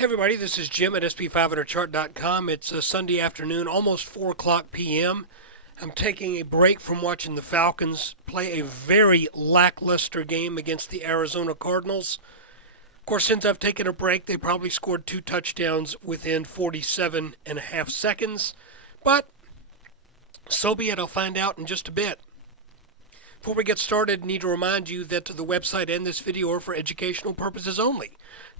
Hey everybody, this is Jim at SP500chart.com. It's a Sunday afternoon, almost 4 o'clock p.m. I'm taking a break from watching the Falcons play a very lackluster game against the Arizona Cardinals. Of course, since I've taken a break, they probably scored 2 touchdowns within 47 and a half seconds. But so be it, I'll find out in just a bit. Before we get started, I need to remind you that the website and this video are for educational purposes only.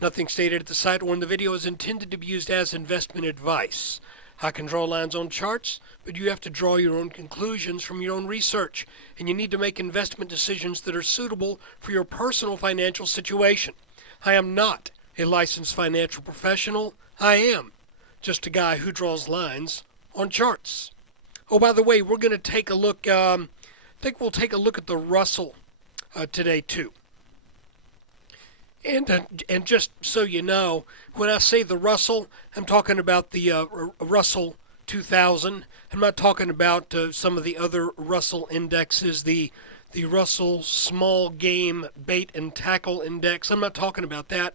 Nothing stated at the site or in the video is intended to be used as investment advice. I can draw lines on charts, but you have to draw your own conclusions from your own research, and you need to make investment decisions that are suitable for your personal financial situation. I am not a licensed financial professional. I am just a guy who draws lines on charts. Oh, by the way, we're going to take a look. I think we'll take a look at the Russell today too. And just so you know, when I say the Russell, I'm talking about the Russell 2000. I'm not talking about some of the other Russell indexes, the Russell Small Game Bait and Tackle Index. I'm not talking about that.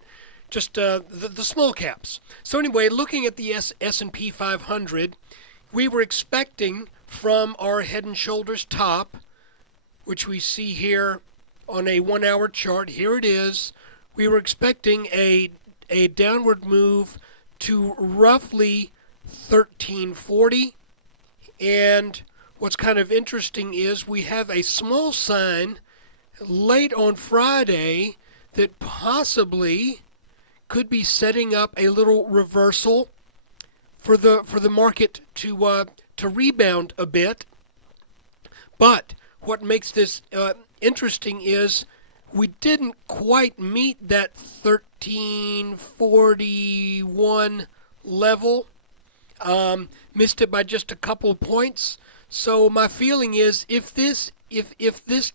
Just the small caps. So anyway, looking at the S&P 500, we were expecting from our head and shoulders top, which we see here on a 1-hour chart. Here it is. We were expecting a downward move to roughly 1340. And what's kind of interesting is we have a small sign late on Friday that possibly could be setting up a little reversal for the market to rebound a bit. But what makes this interesting is we didn't quite meet that 1341 level. Missed it by just a couple of points. So my feeling is if this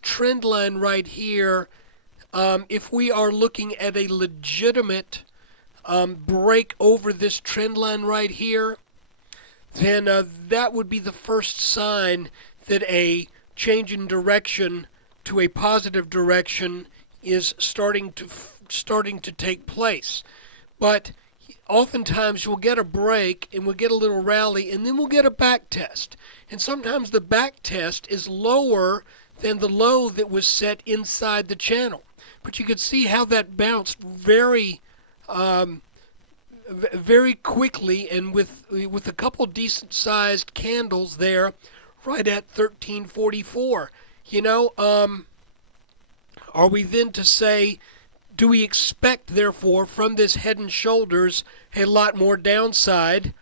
trend line right here, if we are looking at a legitimate break over this trend line right here, then that would be the first sign that a change in direction to a positive direction is starting to take place. But oftentimes you'll get a break and we'll get a little rally and then we'll get a back test. And sometimes the back test is lower than the low that was set inside the channel. But you could see how that bounced very quickly, and with a couple decent sized candles there right at 1344. You know, are we then to say, do we expect, therefore, from this head and shoulders a lot more downside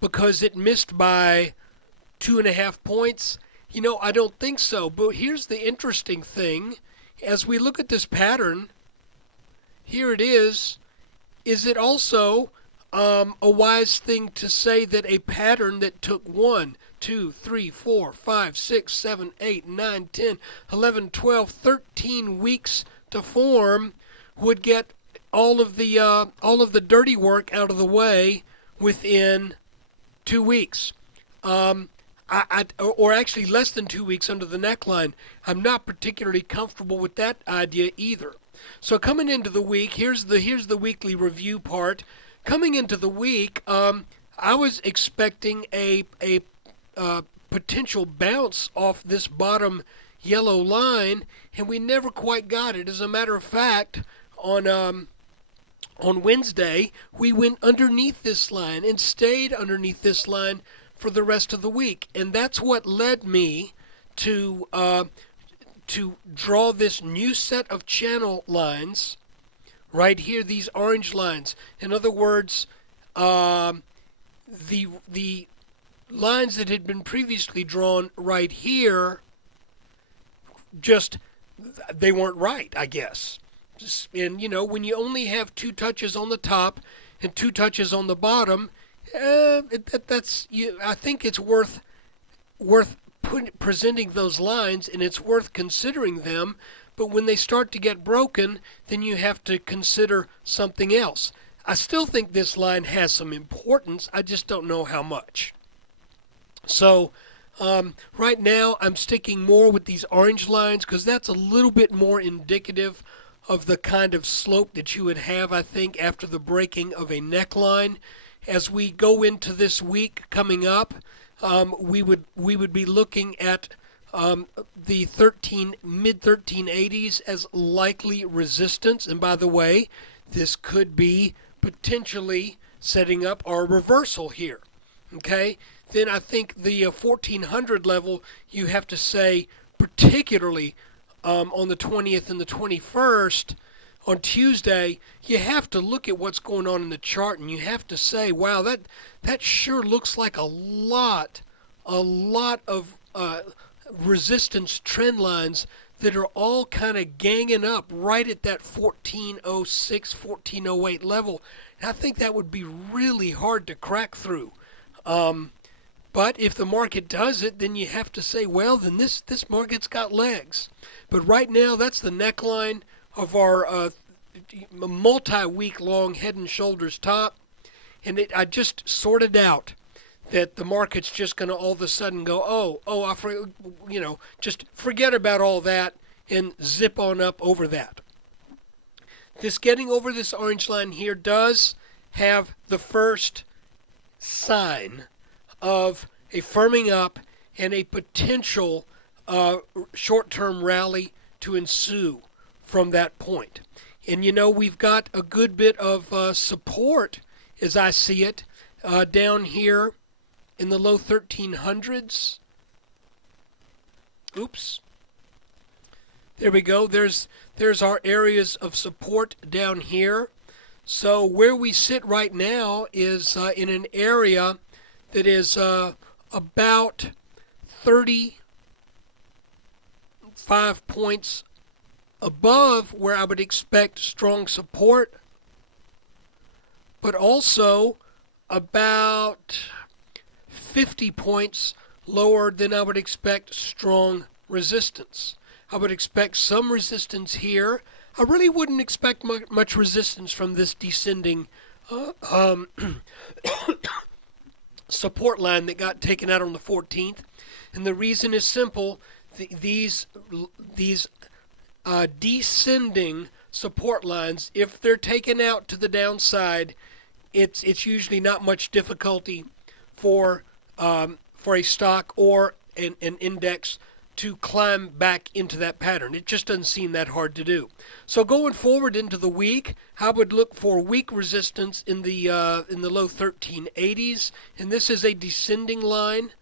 because it missed by 2.5 points? You know, I don't think so. But here's the interesting thing. As we look at this pattern, here it is. Is it also a wise thing to say that a pattern that took 1, 2, 3, 4, 5, 6, 7, 8, 9, 10, 11, 12, 13 weeks to form would get all of the dirty work out of the way within 2 weeks? Or actually less than 2 weeks under the neckline. I'm not particularly comfortable with that idea either. So coming into the week, here's the weekly review part. Coming into the week, I was expecting a potential bounce off this bottom yellow line, and we never quite got it. As a matter of fact, on Wednesday, we went underneath this line and stayed underneath this line for the rest of the week, and that's what led me to draw this new set of channel lines right here, these orange lines. In other words, the lines that had been previously drawn right here, just they weren't right, I guess. And you know, when you only have 2 touches on the top and 2 touches on the bottom, I think it's worth presenting those lines, and it's worth considering them. But when they start to get broken, then you have to consider something else. I still think this line has some importance. I just don't know how much. So right now I'm sticking more with these orange lines because that's a little bit more indicative of the kind of slope that you would have, I think, after the breaking of a neckline. As we go into this week coming up, we would be looking at the mid 1380s as likely resistance. And by the way, this could be potentially setting up our reversal here. Okay, then I think the 1400 level, you have to say, particularly on the 20th and the 21st, on Tuesday, you have to look at what's going on in the chart, and you have to say, wow, that sure looks like a lot of resistance trend lines that are all kind of ganging up right at that 1406, 1408 level. And I think that would be really hard to crack through. But if the market does it, then you have to say, well, then this market's got legs. But right now, that's the neckline of our multi-week long head and shoulders top. And I just sorted out that the market's just going to all of a sudden go, just forget about all that and zip on up over that. This getting over this orange line here does have the first sign of a firming up and a potential short-term rally to ensue from that point. And we've got a good bit of support, as I see it, down here in the low 1300s. Oops. There we go. There's our areas of support down here. So where we sit right now is in an area that is about 35 points above where I would expect strong support, but also about 50 points lower than I would expect strong resistance. I would expect some resistance here. I really wouldn't expect much resistance from this descending support line that got taken out on the 14th. And the reason is simple. These descending support lines, if they're taken out to the downside, it's usually not much difficulty for a stock or an index to climb back into that pattern. It just doesn't seem that hard to do. So going forward into the week, I would look for weak resistance in the low 1380s, and this is a descending line.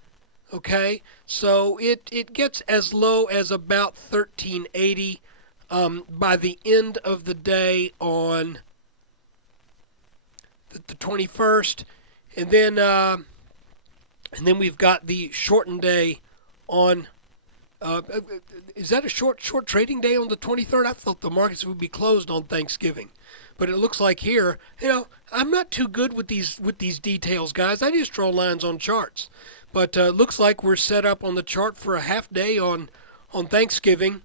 Okay, so it gets as low as about 1380 by the end of the day on the 21st, and then we've got the shortened day on. Is that a short trading day on the 23rd? I thought the markets would be closed on Thanksgiving, but it looks like here, I'm not too good with these details, guys. I just draw lines on charts, but looks like we're set up on the chart for a half day on Thanksgiving.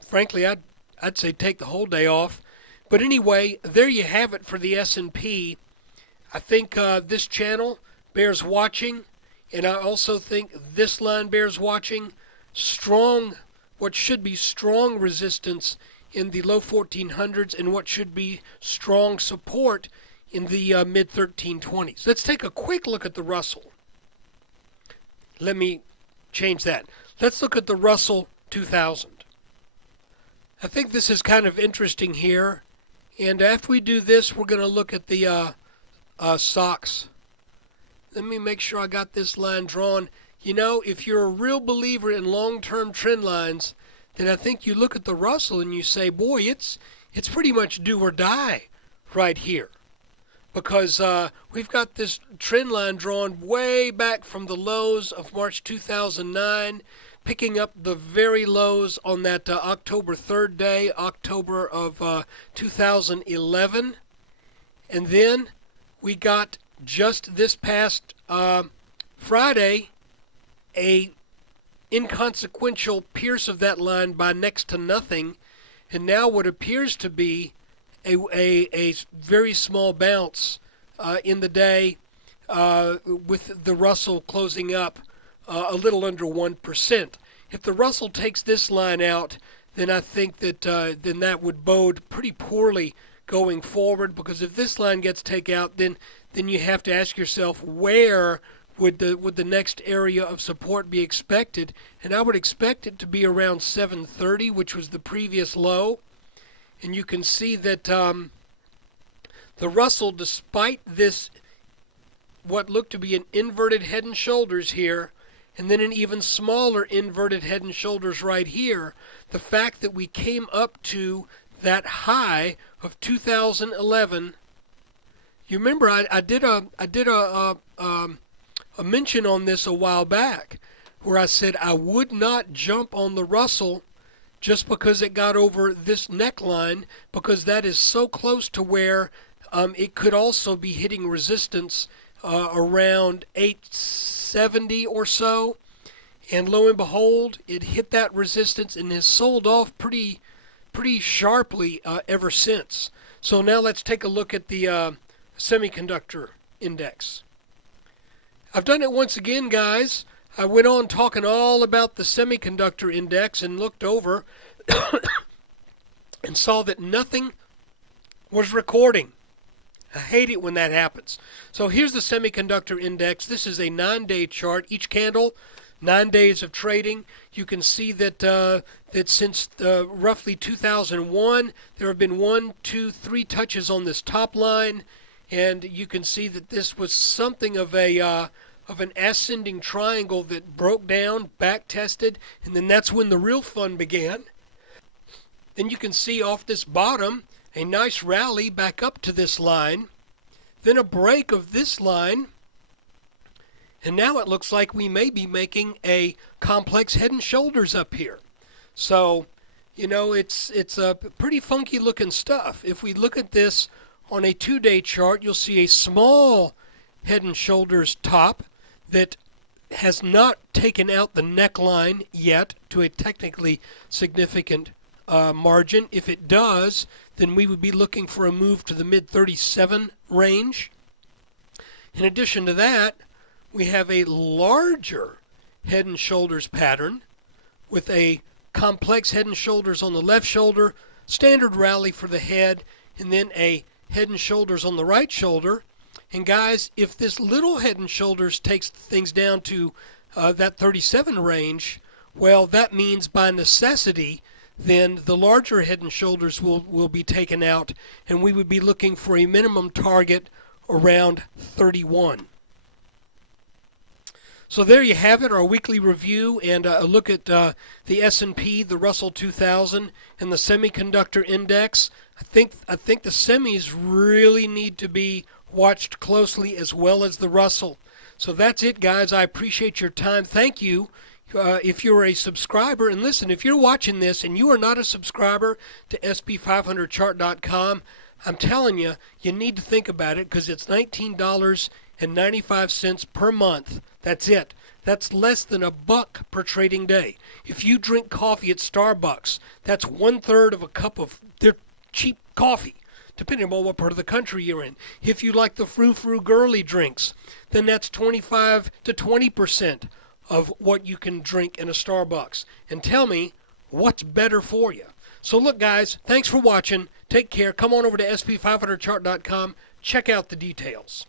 Frankly, I'd say take the whole day off. But anyway, there you have it for the S&P. I think this channel bears watching. And I also think this line bears watching. What should be strong resistance in the low 1400s and what should be strong support in the mid 1320s. Let's take a quick look at the Russell. Let me change that. Let's look at the Russell 2000. I think this is kind of interesting here. And after we do this, we're going to look at the SOX. Let me make sure I got this line drawn. If you're a real believer in long-term trend lines, then I think you look at the Russell and you say, boy, it's pretty much do or die right here. Because we've got this trend line drawn way back from the lows of March 2009, picking up the very lows on that October 3rd day, October of 2011. And then we got just this past Friday, a inconsequential pierce of that line by next to nothing, and now what appears to be a very small bounce in the day with the Russell closing up a little under 1%. If the Russell takes this line out, then I think that then that would bode pretty poorly going forward, because if this line gets taken out, then you have to ask yourself, where would the next area of support be expected? And I would expect it to be around 730, which was the previous low. And you can see that the Russell, despite this what looked to be an inverted head and shoulders here, and then an even smaller inverted head and shoulders right here, the fact that we came up to that high of 2011. You remember I did a mention on this a while back, where I said I would not jump on the Russell just because it got over this neckline, because that is so close to where it could also be hitting resistance around 870 or so. And lo and behold, it hit that resistance and has sold off pretty sharply ever since. So now let's take a look at the semiconductor index. I've done it once again, guys. I went on talking all about the semiconductor index and looked over and saw that nothing was recording. I hate it when that happens. So here's the semiconductor index. This is a 9-day chart. Each candle, 9 days of trading. You can see that that since roughly 2001, there have been 1, 2, 3 touches on this top line, and you can see that this was something of an ascending triangle that broke down, back tested, and then that's when the real fun began. Then you can see off this bottom a nice rally back up to this line, then a break of this line, and now it looks like we may be making a complex head and shoulders up here. So, you know, it's a pretty funky looking stuff. If we look at this on a 2-day chart, you'll see a small head and shoulders top that has not taken out the neckline yet to a technically significant margin. If it does, then we would be looking for a move to the mid-37 range. In addition to that, we have a larger head and shoulders pattern with a complex head and shoulders on the left shoulder, standard rally for the head, and then a head and shoulders on the right shoulder. And guys, if this little head and shoulders takes things down to that 37 range, well, that means by necessity then the larger head and shoulders will be taken out, and we would be looking for a minimum target around 31. So there you have it, our weekly review and a look at the S&P, the Russell 2000, and the semiconductor index. I think the semis really need to be watched closely, as well as the Russell. So that's it, guys. I appreciate your time. Thank you. If you're a subscriber, and listen, if you're watching this and you are not a subscriber to SP500chart.com, I'm telling you, you need to think about it, because it's $19.95 per month. That's it. That's less than $1 per trading day. If you drink coffee at Starbucks, that's 1/3 of a cup of their cheap coffee, depending on what part of the country you're in. If you like the frou-frou girly drinks, then that's 25 to 20% of what you can drink in a Starbucks. And tell me, what's better for you? So look, guys, thanks for watching. Take care. Come on over to SP500chart.com. Check out the details.